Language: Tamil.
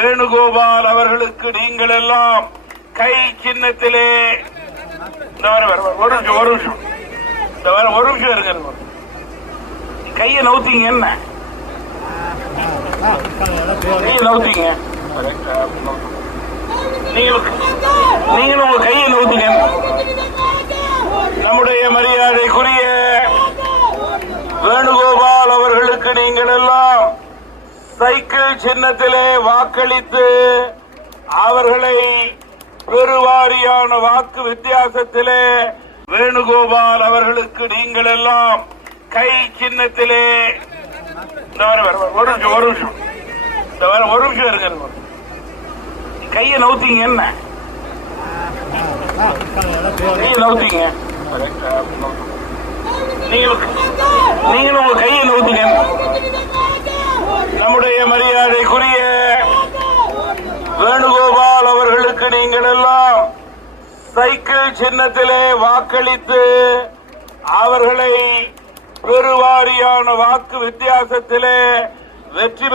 வேணுகோபால் அவர்களுக்கு நீங்கள் எல்லாம் கை சின்னத்திலே ஒரு நிமிஷம் இருங்க. கையை நவுத்தீங்க, என்ன கையை நவுத்தீங்க, நீங்களும் உங்க கையை நவுத்தீங்க. நம்முடைய மரியாதைக்குரிய வேணுகோபால் அவர்களுக்கு நீங்கள் எல்லாம் சைக்கிள் சின்னத்திலே வாக்களித்து அவர்களை பெருவாரியான வாக்கு வித்தியாசத்திலே வேணுகோபால் அவர்களுக்கு நீங்கள் எல்லாம் கை சின்னத்திலே ஒரு நிமிஷம் இருங்க. கையை நவுத்தீங்க, என்ன கையை நவுத்தீங்க, நீங்களும் உங்க கையை நவுத்தீங்க. நம்முடைய மரியாதைக்குரிய வேணுகோபால் அவர்களுக்கு நீங்கள் எல்லாம் சைக்கிள் சின்னத்திலே வாக்களித்து அவர்களை பெருவாரியான வாக்கு வித்தியாசத்திலே வெற்றி